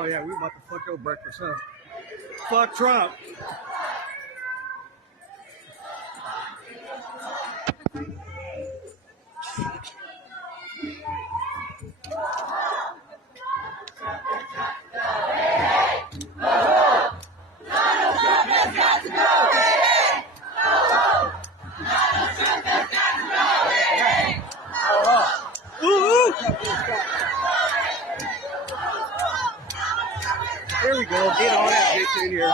Oh, yeah, we about to fuck your breakfast up. Fuck Trump. Ooh. Here we go. Get all that bitch in here.